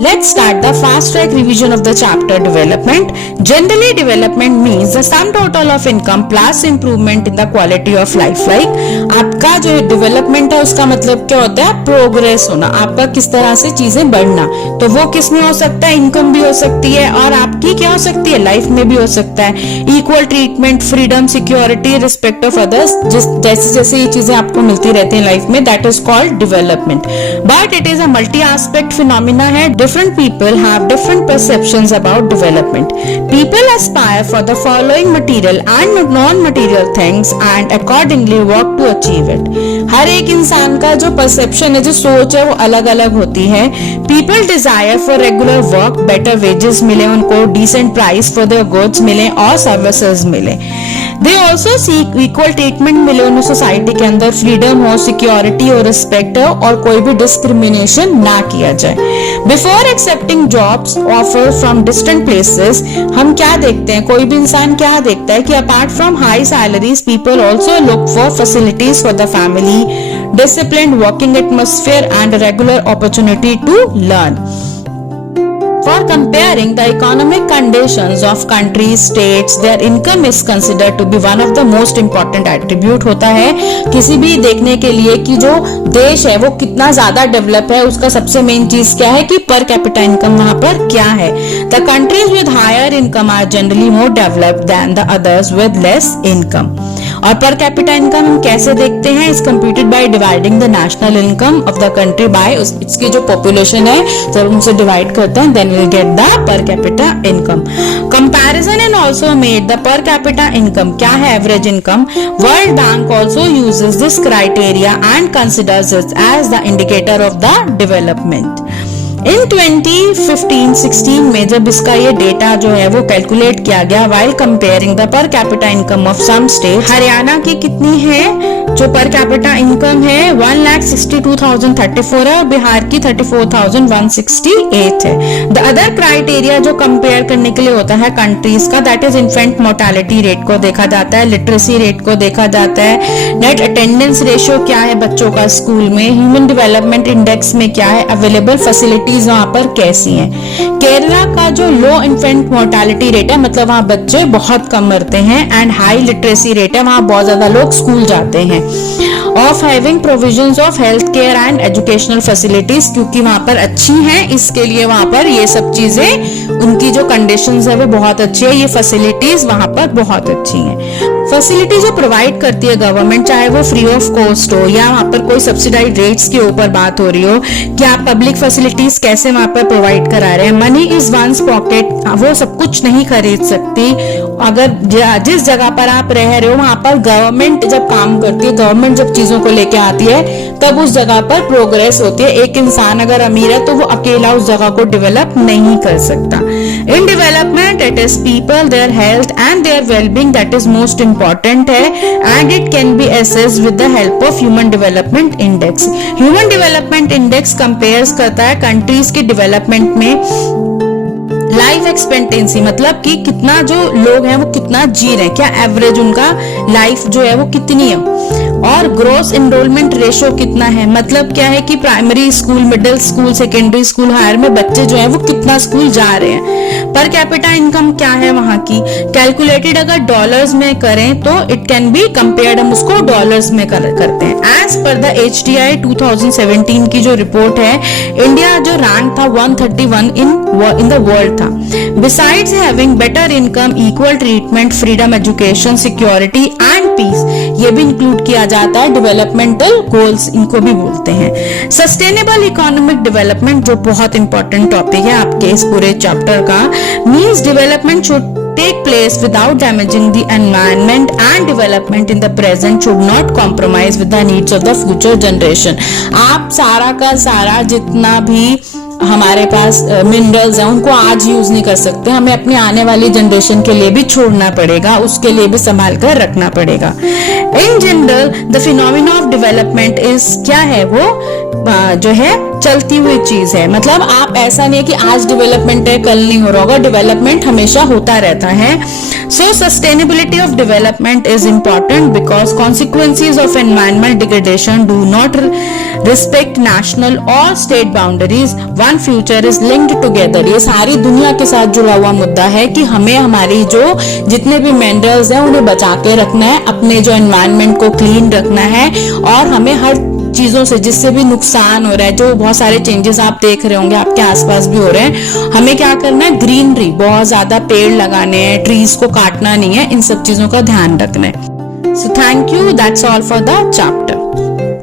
Let's start the fast track revision of the chapter development. Generally, development means the sum total of income plus improvement in the quality of life. Like आपका जो development है उसका मतलब क्या होता है? Progress होना, आपका किस तरह से चीजें बढ़ना। तो वो किस में हो सकता है? इनकम भी हो सकती है और आपकी क्या हो सकती है? लाइफ में भी हो सकता है। Equal treatment, freedom, security, respect of others, जैसे जैसे ये चीजें आपको मिलती रहती हैं लाइफ में, that is called development. But it is a multi aspect phenomena है। Different people have different perceptions about development. People aspire for the following material and non-material things and accordingly work to achieve it. हर एक इंसान का जो perception है, जो सोच है, वो अलग अलग होती है। People desire for regular work, better wages मिले उनको, decent price for their goods मिले और services मिले। They also seek equal treatment मिले उन्हें सोसाइटी के अंदर, फ्रीडम हो, सिक्योरिटी हो, रिस्पेक्ट हो और कोई भी डिस्क्रिमिनेशन ना किया जाए। Before accepting jobs offer from distant places, हम क्या देखते हैं, कोई भी इंसान क्या देखता है कि apart from high salaries people also look for facilities for the family, discipline working atmosphere and regular opportunity to learn. For comparing the economic conditions of countries, states, their income is considered to be one of the most important attribute होता है किसी भी देखने के लिए कि जो देश है वो कितना ज्यादा डेवलप है, उसका सबसे मेन चीज क्या है कि पर कैपिटा इनकम वहां पर क्या है। The countries with higher income are generally more developed than the others with less income. और पर कैपिटा इनकम हम कैसे देखते हैं? Is computed by dividing the national income of the country bye इसकी जो पॉपुलेशन है, जब हम उसे डिवाइड करते हैं then will get the per capita income. Comparison and also made the per capita income, क्या है average income. World Bank also uses this criteria and considers it as the indicator of the development. In 2015-16 में जब इसका ये data जो है वो calculate किया गया, while comparing the per capita income of some states, Haryana की कितनी है जो पर कैपिटा इनकम है 1,62,034 है और बिहार की 34,168 है। द अदर क्राइटेरिया जो कंपेयर करने के लिए होता है कंट्रीज का, that is infant mortality rate को देखा जाता है, लिटरेसी रेट को देखा जाता है, नेट अटेंडेंस रेशियो क्या है बच्चों का स्कूल में, ह्यूमन डेवलपमेंट इंडेक्स में क्या है, अवेलेबल फैसिलिटीज वहां पर कैसी हैं। केरला का जो लो इन्फेंट मोर्टेलिटी रेट है, मतलब वहां बच्चे बहुत कम मरते हैं, एंड हाई लिटरेसी रेट है, वहां बहुत ज्यादा लोग स्कूल जाते हैं। Of having provisions of health care and educational facilities, क्योंकि वहां पर अच्छी हैं इसके लिए वहां पर ये सब चीजें, उनकी जो कंडीशंस है वो बहुत अच्छी है, ये फैसिलिटीज वहां पर बहुत अच्छी हैं। फैसिलिटी जो प्रोवाइड करती है गवर्नमेंट, चाहे वो फ्री ऑफ कॉस्ट हो या वहां पर कोई सब्सिडाइज रेट्स के ऊपर बात हो रही हो, कि आप पब्लिक फैसिलिटीज कैसे वहां पर प्रोवाइड करा रहे हैं। मनी इज वंस पॉकेट, वो सब कुछ नहीं खरीद सकती। अगर जिस जगह पर आप रह रहे हो वहां पर गवर्नमेंट जब काम करती है, गवर्नमेंट जब चीजों को लेके आती है, तब उस जगह पर प्रोग्रेस होती है। एक इंसान अगर अमीर है तो वो अकेला उस जगह को डेवलप नहीं कर सकता। In development it is people, their health and their wellbeing that is most important है, and it can be assessed with the help of human development index. Human development index compares करता है countries के development में life expectancy, मतलब कि कितना जो लोग हैं वो कितना जी रहे हैं, क्या एवरेज उनका लाइफ जो है वो कितनी है, और ग्रोस एनरोलमेंट रेशियो कितना है, मतलब क्या है कि primary school, middle school, secondary school, higher में बच्चे जो है वो कितना स्कूल जा रहे हैं। पर कैपिटा इनकम क्या है वहां की, कैलकुलेटेड अगर डॉलर्स में करें तो इट कैन बी कंपेयर्ड, हम उसको डॉलर्स में करते हैं। एज पर द HDI 2017 की जो रिपोर्ट है, इंडिया जो रैंक था 131 इन द वर्ल्ड था। Besides having better income, equal treatment, freedom, education, security and peace, ये भी इंक्लूड किया जाता है। डेवलपमेंटल गोल्स इनको भी बोलते हैं। सस्टेनेबल इकोनॉमिक डेवलपमेंट जो बहुत इंपॉर्टेंट टॉपिक है आपके इस पूरे चैप्टर का, means development should take place without damaging the environment, and development in the present should not compromise with the needs of the future generation. आप सारा का सारा जितना भी हमारे पास मिनरल्स हैं उनको आज यूज नहीं कर सकते, हमें अपनी आने वाली जनरेशन के लिए भी छोड़ना पड़ेगा, उसके लिए भी संभाल कर रखना पड़ेगा। In general the phenomena of development is क्या है वो, जो है चलती हुई चीज है। मतलब आप ऐसा नहीं है कि आज डेवलपमेंट है कल नहीं हो रहा होगा, डेवलपमेंट हमेशा होता रहता है। So sustainability of development is important because consequences of environmental degradation do not respect national और state boundaries, one future is linked together. ये सारी दुनिया के साथ जुड़ा हुआ मुद्दा है कि हमें हमारी जो जितने भी मिनरल्स हैं उन्हें बचा के रखना है, अपने जो एनवायरमेंट को क्लीन रखना है, और हमें हर चीजों से जिससे भी नुकसान हो रहा है, जो बहुत सारे चेंजेस आप देख रहे होंगे आपके आसपास भी हो रहे हैं, हमें क्या करना है, ग्रीनरी, बहुत ज्यादा पेड़ लगाने हैं, ट्रीज को काटना नहीं है, इन सब चीजों का ध्यान रखना है। So thank you, that's all for the chapter.